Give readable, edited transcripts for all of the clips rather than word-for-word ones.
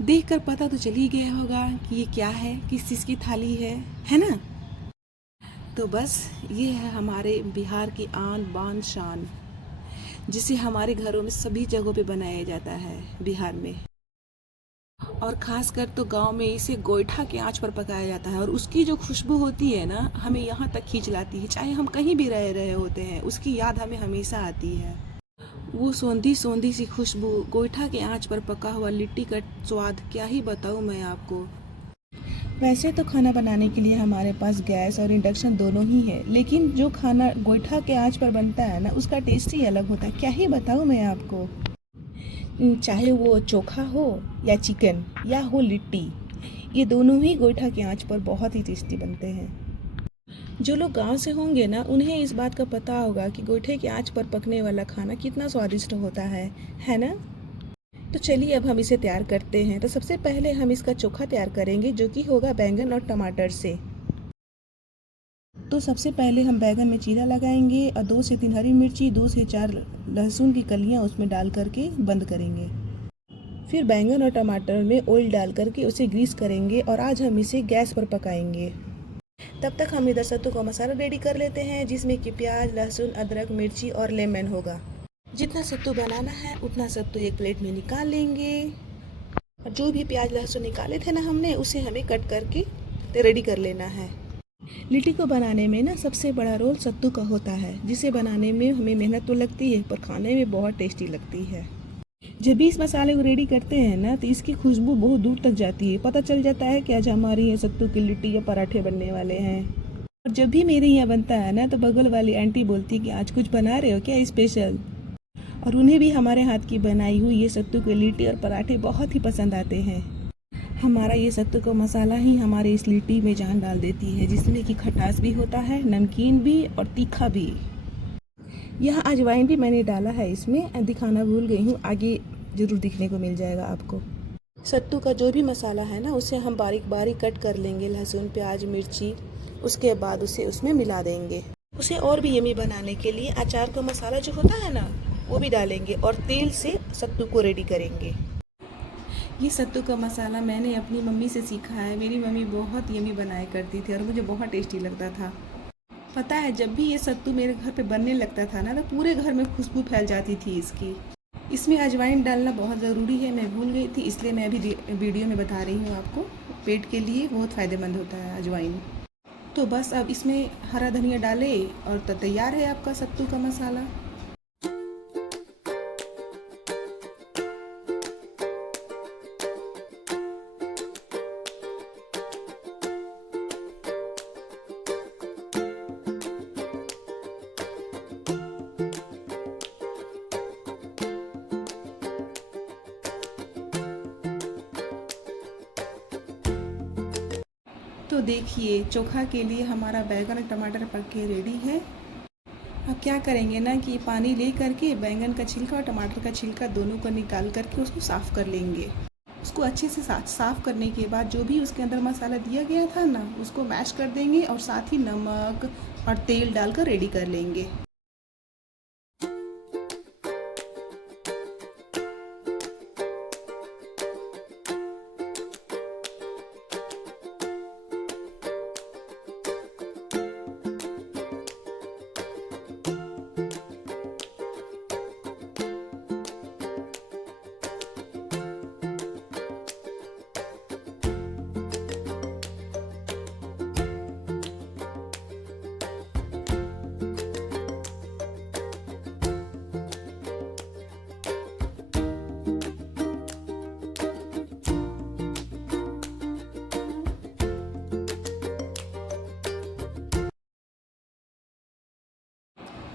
देखकर पता तो चल ही गया होगा कि ये क्या है, किस चीज़ की थाली है ना? तो बस ये है हमारे बिहार की आन बान शान, जिसे हमारे घरों में सभी जगहों पे बनाया जाता है बिहार में। और ख़ासकर तो गांव में इसे गोईठा के आंच पर पकाया जाता है, और उसकी जो खुशबू होती है ना, हमें यहाँ तक खींच लाती है। चाहे हम कहीं भी रह रहे होते हैं, उसकी याद हमें हमेशा आती है। वो सोंधी सोंधी सी खुशबू, गोईठा के आंच पर पका हुआ लिट्टी का स्वाद, क्या ही बताऊँ मैं आपको। वैसे तो खाना बनाने के लिए हमारे पास गैस और इंडक्शन दोनों ही है, लेकिन जो खाना गोईठा के आंच पर बनता है ना, उसका टेस्ट ही अलग होता है। क्या ही बताऊँ मैं आपको। चाहे वो चोखा हो या चिकन या हो लिट्टी, ये दोनों ही गोईठा के आंच पर बहुत ही टेस्टी बनते हैं। जो लोग गांव से होंगे ना, उन्हें इस बात का पता होगा कि गोईठे के आंच पर पकने वाला खाना कितना स्वादिष्ट होता है ना? तो चलिए अब हम इसे तैयार करते हैं। तो सबसे पहले हम इसका चोखा तैयार करेंगे, जो कि होगा बैंगन और टमाटर से। तो सबसे पहले हम बैंगन में चीरा लगाएंगे और 2 से 3 हरी मिर्ची, 2 से 4 लहसुन की कलियां उसमें डाल करके बंद करेंगे। फिर बैंगन और टमाटर में ऑयल डाल करके उसे ग्रीस करेंगे, और आज हम इसे गैस पर पकाएंगे। तब तक हम इधर सत्तू का मसाला रेडी कर लेते हैं, जिसमें कि प्याज, लहसुन, अदरक, मिर्ची और लेमन होगा। जितना सत्तू बनाना है उतना सत्तू एक प्लेट में निकाल लेंगे, और जो भी प्याज लहसुन निकाले थे ना हमने, उसे हमें कट करके रेडी कर लेना है। लिट्टी को बनाने में ना सबसे बड़ा रोल सत्तू का होता है, जिसे बनाने में हमें मेहनत तो लगती है, पर खाने में बहुत टेस्टी लगती है। जब भी इस मसाले को रेडी करते हैं ना, तो इसकी खुशबू बहुत दूर तक जाती है। पता चल जाता है कि आज हमारी यहाँ सत्तू की लिट्टी या पराठे बनने वाले हैं। और जब भी मेरे यहाँ बनता है ना, तो बगल वाली आंटी बोलती है कि आज कुछ बना रहे हो क्या स्पेशल। और उन्हें भी हमारे हाथ की बनाई हुई ये सत्तू की लिट्टी और पराठे बहुत ही पसंद आते हैं। हमारा ये सत्तू का मसाला ही हमारे इस लिट्टी में जान डाल देती है, जिसमें कि खटास भी होता है, नमकीन भी और तीखा भी। यह अजवाइन भी मैंने डाला है इसमें, दिखाना भूल गई हूँ, आगे ज़रूर दिखने को मिल जाएगा आपको। सत्तू का जो भी मसाला है ना, उसे हम बारीक बारीक कट कर लेंगे, लहसुन, प्याज, मिर्ची। उसके बाद उसे उसमें मिला देंगे। उसे और भी यमी बनाने के लिए अचार का मसाला जो होता है ना, वो भी डालेंगे, और तेल से सत्तू को रेडी करेंगे। ये सत्तू का मसाला मैंने अपनी मम्मी से सीखा है। मेरी मम्मी बहुत यमी बनाया करती थी और मुझे बहुत टेस्टी लगता था। पता है, जब भी ये सत्तू मेरे घर पे बनने लगता था ना, तो पूरे घर में खुशबू फैल जाती थी इसकी। इसमें अजवाइन डालना बहुत ज़रूरी है, मैं भूल गई थी, इसलिए मैं अभी वीडियो में बता रही हूँ आपको। पेट के लिए बहुत फ़ायदेमंद होता है अजवाइन। तो बस अब इसमें हरा धनिया डालें और तो तैयार है आपका सत्तू का मसाला। तो देखिए, चोखा के लिए हमारा बैंगन और टमाटर पक के रेडी है। अब क्या करेंगे ना कि पानी ले करके बैंगन का छिलका और टमाटर का छिलका दोनों को निकाल करके उसको साफ़ कर लेंगे। उसको अच्छे से साफ़ करने के बाद जो भी उसके अंदर मसाला दिया गया था ना, उसको मैश कर देंगे, और साथ ही नमक और तेल डालकर रेडी कर लेंगे।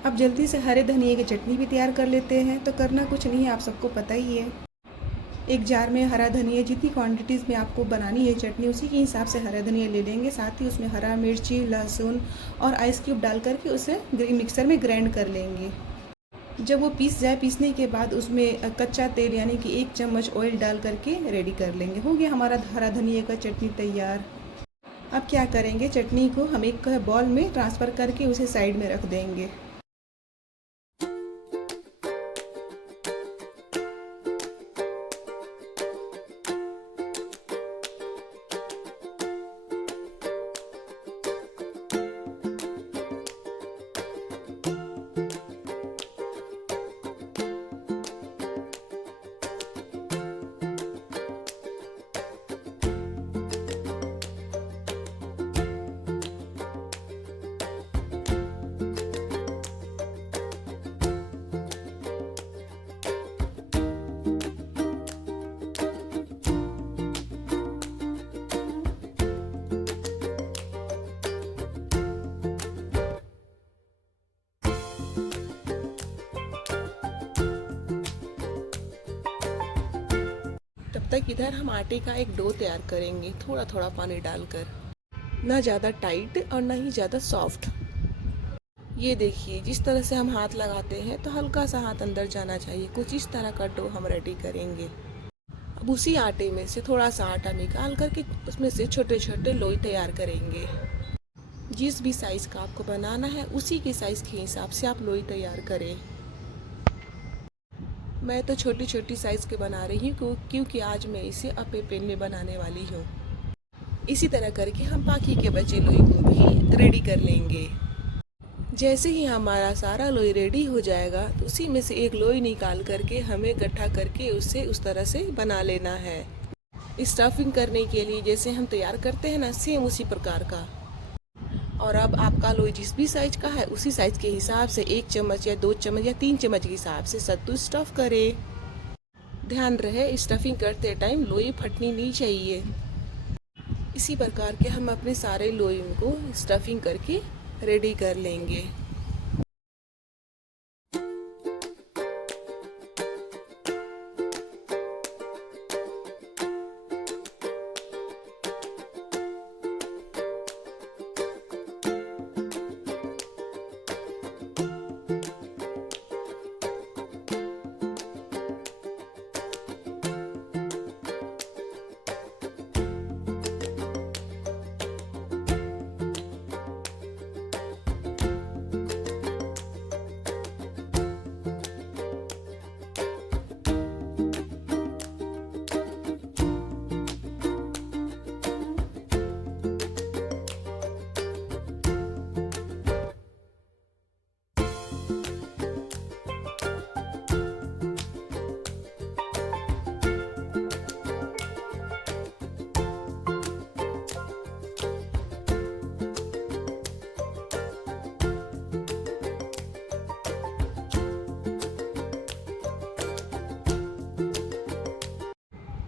अब जल्दी से हरे धनिए की चटनी भी तैयार कर लेते हैं। तो करना कुछ नहीं है, आप सबको पता ही है। एक जार में हरा धनिया, जितनी क्वांटिटीज़ में आपको बनानी है चटनी, उसी के हिसाब से हरा धनिया ले लेंगे। साथ ही उसमें हरा मिर्ची, लहसुन और आइस क्यूब डाल करके उसे मिक्सर में ग्राइंड कर लेंगे। जब वो पीस जाए, पीसने के बाद उसमें कच्चा तेल यानी कि 1 चम्मच ऑयल डाल करके रेडी कर लेंगे। हो गया हमारा हरा धनिया का चटनी तैयार। अब क्या करेंगे, चटनी को हम एक बॉल में ट्रांसफ़र करके उसे साइड में रख देंगे। तब तक इधर हम आटे का एक डो तैयार करेंगे, थोड़ा थोड़ा पानी डालकर, ना ज़्यादा टाइट और ना ही ज़्यादा सॉफ्ट। ये देखिए, जिस तरह से हम हाथ लगाते हैं तो हल्का सा हाथ अंदर जाना चाहिए, कुछ इस तरह का डो हम रेडी करेंगे। अब उसी आटे में से थोड़ा सा आटा निकाल करके उसमें से छोटे छोटे लोई तैयार करेंगे। जिस भी साइज़ का आपको बनाना है उसी के साइज़ के हिसाब से आप लोई तैयार करें। मैं तो छोटी छोटी साइज़ के बना रही हूँ क्योंकि आज मैं इसे अपे पेन में बनाने वाली हूँ। इसी तरह करके हम बाकी के बचे लोई को भी रेडी कर लेंगे। जैसे ही हमारा सारा लोई रेडी हो जाएगा तो उसी में से एक लोई निकाल करके हमें गट्ठा करके उससे उस तरह से बना लेना है। स्टफिंग करने के लिए जैसे हम तैयार करते हैं ना, सेम उसी प्रकार का। और अब आपका लोई जिस भी साइज का है उसी साइज के हिसाब से 1 चम्मच या 2 चम्मच या 3 चम्मच के हिसाब से सत्तू स्टफ करें। ध्यान रहे स्टफिंग करते टाइम लोई फटनी नहीं चाहिए। इसी प्रकार के हम अपने सारे लोई को स्टफिंग करके रेडी कर लेंगे।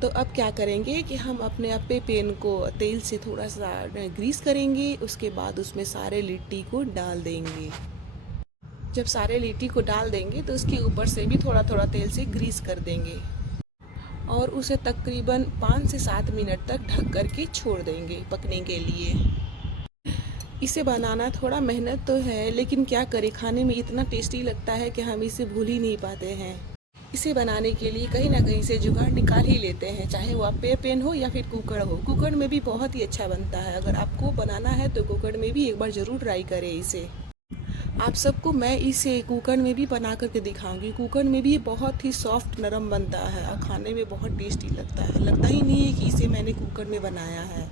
तो अब क्या करेंगे कि हम अपने अपे पेन को तेल से थोड़ा सा ग्रीस करेंगे, उसके बाद उसमें सारे लिट्टी को डाल देंगे। जब सारे लिट्टी को डाल देंगे तो उसके ऊपर से भी थोड़ा थोड़ा तेल से ग्रीस कर देंगे और उसे तकरीबन 5 से 7 मिनट तक ढक करके छोड़ देंगे पकने के लिए। इसे बनाना थोड़ा मेहनत तो है, लेकिन क्या करें, खाने में इतना टेस्टी लगता है कि हम इसे भूल ही नहीं पाते हैं। इसे बनाने के लिए कहीं ना कहीं से जुगाड़ निकाल ही लेते हैं, चाहे वो आप पे पेन हो या फिर कुकर हो। कुकर में भी बहुत ही अच्छा बनता है। अगर आपको बनाना है तो कुकर में भी एक बार ज़रूर ट्राई करें इसे। आप सबको मैं इसे कुकर में भी बना करके दिखाऊंगी। कुकर में भी बहुत ही सॉफ्ट नरम बनता है और खाने में बहुत टेस्टी लगता है। लगता ही नहीं है कि इसे मैंने कुकर में बनाया है।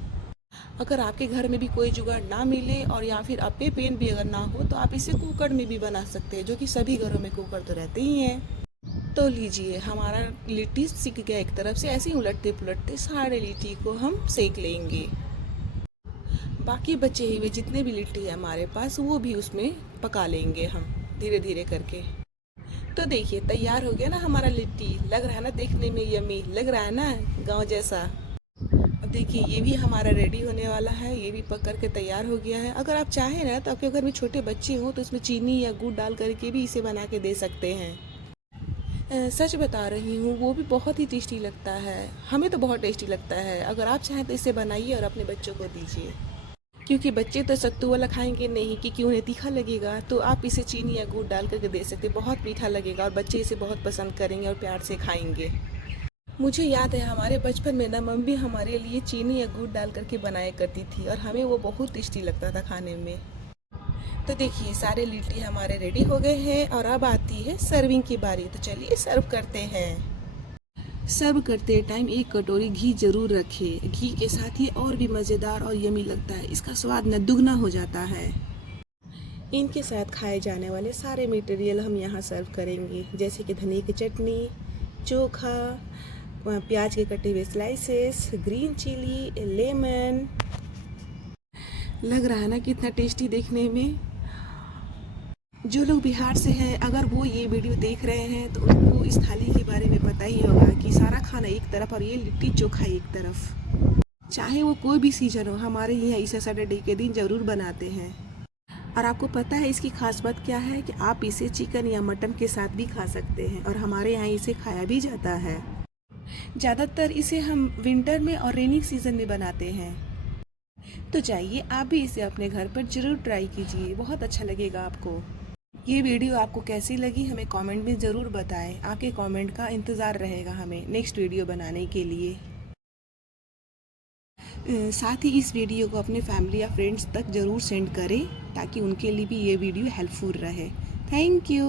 अगर आपके घर में भी कोई जुगाड़ ना मिले और या फिर अपे पेन भी अगर ना हो तो आप इसे कुकर में भी बना सकते हैं, जो कि सभी घरों में कुकर तो रहते ही हैं। तो लीजिए, हमारा लिट्टी सिक गया एक तरफ से। ऐसे ही उलटते पुलटते सारे लिट्टी को हम सेक लेंगे। बाकी बचे हुए जितने भी लिट्टी है हमारे पास वो भी उसमें पका लेंगे हम धीरे धीरे करके। तो देखिए, तैयार हो गया ना हमारा लिट्टी। लग रहा है ना देखने में यमी, लग रहा है ना गांव जैसा। अब देखिए, ये भी हमारा रेडी होने वाला है। ये भी पक करके तैयार हो गया है। अगर आप चाहें ना तो आपके घर में छोटे बच्चे हों तो इसमें चीनी या गुड़ डाल करके भी इसे बना के दे सकते हैं। सच बता रही हूँ, वो भी बहुत ही टेस्टी लगता है। हमें तो बहुत टेस्टी लगता है। अगर आप चाहें तो इसे बनाइए और अपने बच्चों को दीजिए, क्योंकि बच्चे तो सत्तू वाला खाएंगे नहीं कि उन्हें तीखा लगेगा। तो आप इसे चीनी या गुड़ डाल करके दे सकते, बहुत मीठा लगेगा और बच्चे इसे बहुत पसंद करेंगे और प्यार से खाएंगे। मुझे याद है हमारे बचपन में ना मम्मी हमारे लिए चीनी या गुड़ डाल करके बनाया करती थी और हमें वो बहुत टेस्टी लगता था खाने में। तो देखिए, सारे लिट्टी हमारे रेडी हो गए हैं और अब आती है सर्विंग की बारी। तो चलिए सर्व करते हैं। सर्व करते टाइम एक कटोरी घी जरूर रखें। घी के साथ ये और भी मज़ेदार और यमी लगता है। इसका स्वाद न दुगना हो जाता है। इनके साथ खाए जाने वाले सारे मटेरियल हम यहाँ सर्व करेंगे, जैसे कि धनिया की चटनी, चोखा, प्याज के कटे हुए स्लाइसेस, ग्रीन चिली, लेमन। लग रहा है ना कितना टेस्टी देखने में। जो लोग बिहार से हैं, अगर वो ये वीडियो देख रहे हैं तो उनको इस थाली के बारे में पता ही होगा कि सारा खाना एक तरफ और ये लिट्टी चोखा एक तरफ। चाहे वो कोई भी सीजन हो, हमारे यहाँ इसे सैटरडे के दिन ज़रूर बनाते हैं। और आपको पता है इसकी खास बात क्या है कि आप इसे चिकन या मटन के साथ भी खा सकते हैं और हमारे यहाँ इसे खाया भी जाता है। ज़्यादातर इसे हम विंटर में और रेनी सीज़न में बनाते हैं। तो जाइए आप भी इसे अपने घर पर ज़रूर ट्राई कीजिए, बहुत अच्छा लगेगा आपको। ये वीडियो आपको कैसी लगी हमें कमेंट में ज़रूर बताएं। आपके कमेंट का इंतज़ार रहेगा हमें नेक्स्ट वीडियो बनाने के लिए। साथ ही इस वीडियो को अपने फैमिली या फ्रेंड्स तक ज़रूर सेंड करें ताकि उनके लिए भी ये वीडियो हेल्पफुल रहे। Thank you.